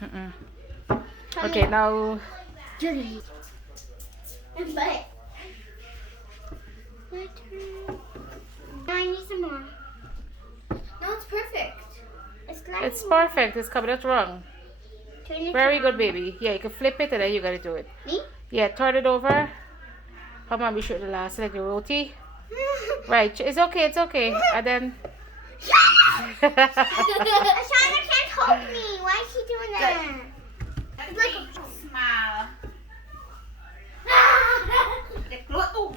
Mm-mm. Okay, now. Julie. And butt. My turn. No, I need some more. No, it's perfect. It's perfect. It's coming out wrong. Turn it Very good, around. baby. Yeah, you can flip it and then you gotta do it. Me? Yeah, turn it over. Come on, be sure the last leg, the roti. Right, it's okay, it's okay. And then. Ashana can't hold me. Why is she doing that? It's like a smile. The clothes. Oh,